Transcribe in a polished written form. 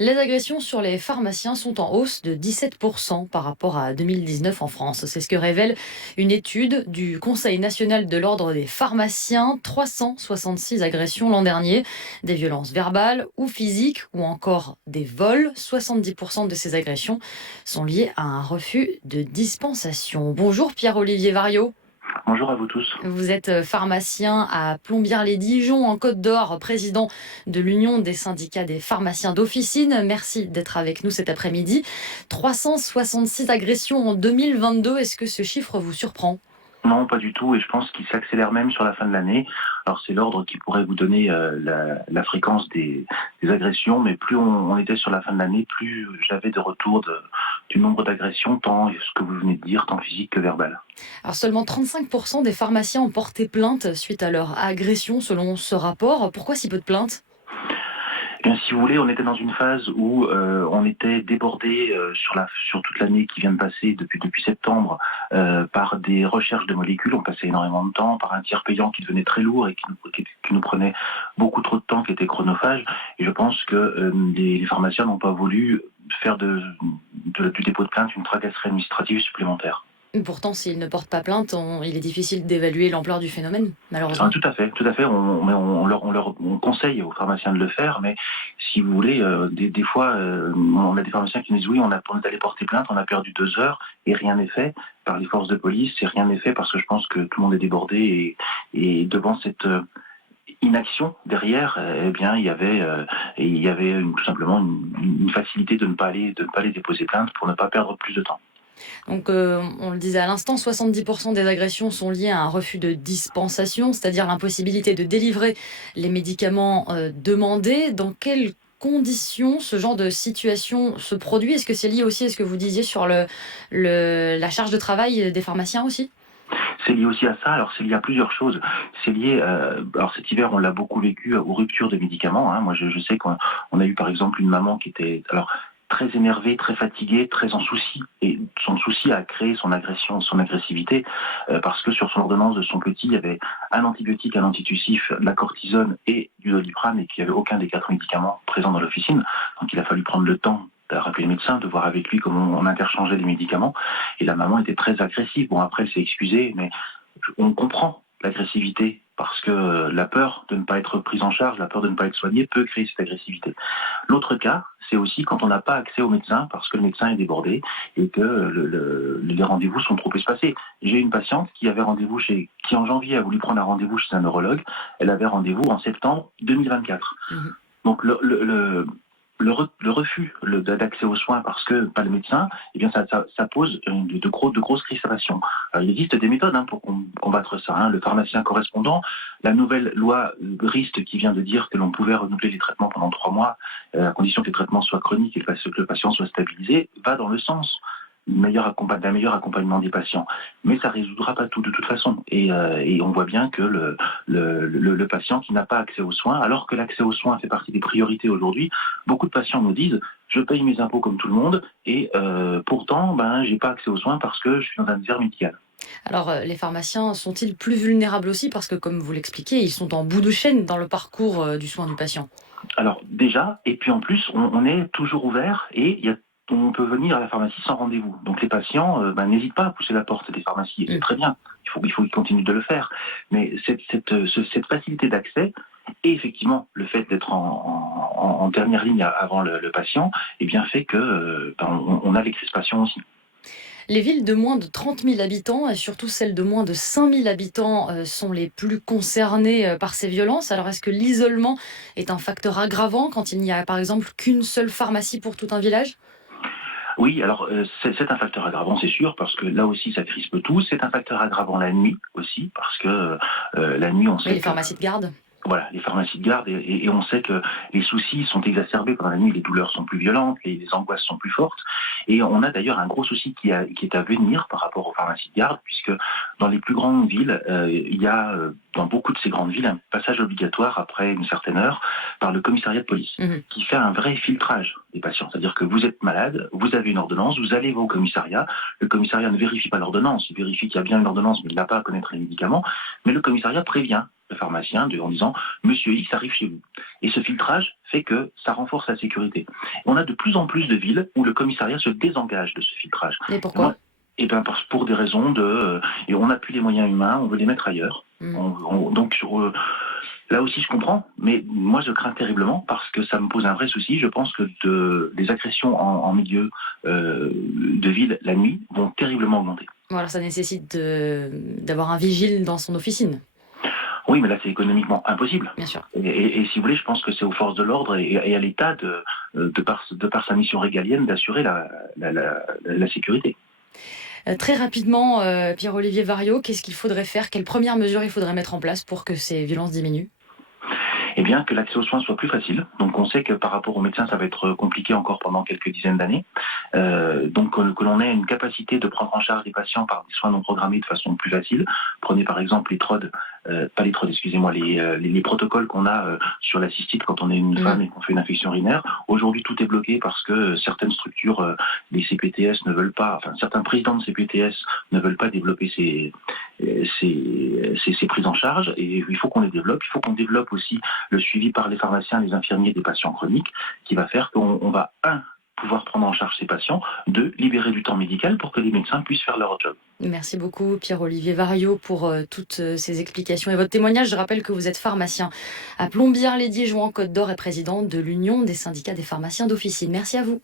Les agressions sur les pharmaciens sont en hausse de 17% par rapport à 2019 en France. C'est ce que révèle une étude du Conseil national de l'ordre des pharmaciens. 366 agressions l'an dernier, des violences verbales ou physiques ou encore des vols. 70% de ces agressions sont liées à un refus de dispensation. Bonjour Pierre-Olivier Variot. Bonjour à vous tous. Vous êtes pharmacien à Plombières-les-Dijon, en Côte d'Or, président de l'Union des syndicats des pharmaciens d'officine. Merci d'être avec nous cet après-midi. 366 agressions en 2022, est-ce que ce chiffre vous surprend ? Non, pas du tout, et je pense qu'il s'accélère même sur la fin de l'année. Alors c'est l'ordre qui pourrait vous donner la fréquence des agressions, mais plus on était sur la fin de l'année, plus j'avais de retour du nombre d'agressions, tant ce que vous venez de dire, tant physique que verbal. Alors seulement 35% des pharmaciens ont porté plainte suite à leur agression selon ce rapport. Pourquoi si peu de plaintes ? Eh bien, si vous voulez, on était dans une phase où on était débordé sur toute l'année qui vient de passer depuis septembre par des recherches de molécules. On passait énormément de temps par un tiers payant qui devenait très lourd et qui nous prenait beaucoup trop de temps, qui était chronophage. Et je pense que les pharmaciens n'ont pas voulu faire du dépôt de plainte une tracasserie administrative supplémentaire. Pourtant, s'ils ne portent pas plainte, il est difficile d'évaluer l'ampleur du phénomène, Ah, malheureusement. tout à fait, tout à fait. On conseille aux pharmaciens de le faire, mais si vous voulez, des fois, on a des pharmaciens qui nous disent oui, on est allé porter plainte, on a perdu 2 heures et rien n'est fait par les forces de police, et rien n'est fait parce que je pense que tout le monde est débordé et devant cette inaction derrière, eh bien, tout simplement une facilité de ne pas aller déposer plainte pour ne pas perdre plus de temps. Donc, on le disait à l'instant, 70% des agressions sont liées à un refus de dispensation, c'est-à-dire l'impossibilité de délivrer les médicaments demandés. Dans quelles conditions ce genre de situation se produit ? Est-ce que c'est lié aussi à ce que vous disiez sur la charge de travail des pharmaciens aussi ? C'est lié aussi à ça. Alors c'est lié à plusieurs choses. C'est lié. Alors cet hiver, on l'a beaucoup vécu aux ruptures de médicaments. Hein. Moi, je sais qu'on a eu par exemple une maman qui était très énervée, très fatiguée, très en souci. Et son souci a créé son agression, son agressivité, parce que sur son ordonnance de son petit, il y avait un antibiotique, un antitussif, de la cortisone et du Doliprane, et qu'il n'y avait aucun des 4 médicaments présents dans l'officine. Donc il a fallu prendre le temps de rappeler le médecin, de voir avec lui comment on interchangeait les médicaments. Et la maman était très agressive. Bon, après, elle s'est excusée, mais on comprend l'agressivité parce que la peur de ne pas être prise en charge, la peur de ne pas être soignée peut créer cette agressivité. L'autre cas, c'est aussi quand on n'a pas accès au médecin parce que le médecin est débordé et que les rendez-vous sont trop espacés. J'ai une patiente qui avait rendez-vous qui en janvier a voulu prendre un rendez-vous chez un neurologue. Elle avait rendez-vous en septembre 2024. Mhm. Donc le refus d'accès aux soins parce que pas le médecin, eh bien ça pose de grosses crispations. Alors, il existe des méthodes pour combattre ça. Hein. Le pharmacien correspondant, la nouvelle loi RIST qui vient de dire que l'on pouvait renouveler les traitements pendant 3 mois, à condition que les traitements soient chroniques et que le patient soit stabilisé, va dans le sens d'un meilleur accompagnement des patients. Mais ça ne résoudra pas tout de toute façon. Et on voit bien que le patient qui n'a pas accès aux soins, alors que l'accès aux soins fait partie des priorités aujourd'hui, beaucoup de patients nous disent je paye mes impôts comme tout le monde et pourtant j'ai pas accès aux soins parce que je suis dans un désert médical. Alors, les pharmaciens sont-ils plus vulnérables aussi ? Parce que, comme vous l'expliquez, ils sont en bout de chaîne dans le parcours du soin du patient. Alors déjà, et puis en plus, on est toujours ouvert et on peut venir à la pharmacie sans rendez-vous. Donc les patients n'hésitent pas à pousser la porte des pharmacies, et c'est Mm. très bien. Il faut qu'ils continuent de le faire. Mais cette facilité d'accès et effectivement le fait d'être en dernière ligne avant le patient, eh bien fait que on a les crispations aussi. Les villes de moins de 30 000 habitants et surtout celles de moins de 5 000 habitants sont les plus concernées par ces violences. Alors est-ce que l'isolement est un facteur aggravant quand il n'y a par exemple qu'une seule pharmacie pour tout un village ? Oui, alors c'est un facteur aggravant, c'est sûr, parce que là aussi ça crispe tout. C'est un facteur aggravant la nuit aussi, parce que la nuit on Oui, sait les que pharmacies de garde. voilà, les pharmacies de garde, et on sait que les soucis sont exacerbés pendant la nuit, les douleurs sont plus violentes, les angoisses sont plus fortes. Et on a d'ailleurs un gros souci qui est à venir par rapport aux pharmacies de garde, puisque dans les plus grandes villes, il y a dans beaucoup de ces grandes villes un passage obligatoire après une certaine heure par le commissariat de police, Mhm. qui fait un vrai filtrage des patients. C'est-à-dire que vous êtes malade, vous avez une ordonnance, vous allez au commissariat, le commissariat ne vérifie pas l'ordonnance, il vérifie qu'il y a bien une ordonnance, mais il n'a pas à connaître les médicaments, mais le commissariat prévient le pharmacien, en disant Monsieur X arrive chez vous. Et ce filtrage fait que ça renforce la sécurité. On a de plus en plus de villes où le commissariat se désengage de ce filtrage. Et pourquoi? Et bien pour des raisons et on n'a plus les moyens humains, on veut les mettre ailleurs. Donc là aussi je comprends, mais moi je crains terriblement parce que ça me pose un vrai souci. Je pense que les agressions en milieu de ville la nuit vont terriblement augmenter. Voilà, ça nécessite d'avoir un vigile dans son officine, Oui, mais là c'est économiquement impossible. bien sûr. Et si vous voulez, je pense que c'est aux forces de l'ordre et à l'État de par sa mission régalienne d'assurer la sécurité. Très rapidement, Pierre-Olivier Variot, qu'est-ce qu'il faudrait faire? Quelles premières mesures il faudrait mettre en place pour que ces violences diminuent? Eh bien, que l'accès aux soins soit plus facile. Donc, on sait que par rapport aux médecins, ça va être compliqué encore pendant quelques dizaines d'années. Donc, que l'on ait une capacité de prendre en charge les patients par des soins non programmés de façon plus facile. Prenez par exemple les TROD, pas les TROD, excusez-moi, les protocoles qu'on a sur la cystite quand on est une femme et qu'on fait une infection urinaire. Aujourd'hui, tout est bloqué parce que certaines structures, les CPTS ne veulent pas, enfin, certains présidents de CPTS ne veulent pas développer ces prises en charge et il faut qu'on les développe. Il faut qu'on développe aussi le suivi par les pharmaciens, les infirmiers des patients chroniques, qui va faire qu'on va, pouvoir prendre en charge ces patients, deux, libérer du temps médical pour que les médecins puissent faire leur job. Merci beaucoup Pierre-Olivier Variot pour toutes ces explications et votre témoignage. Je rappelle que vous êtes pharmacien à Plombières-les-Dijon en Côte d'Or et président de l'Union des syndicats des pharmaciens d'officine. Merci à vous.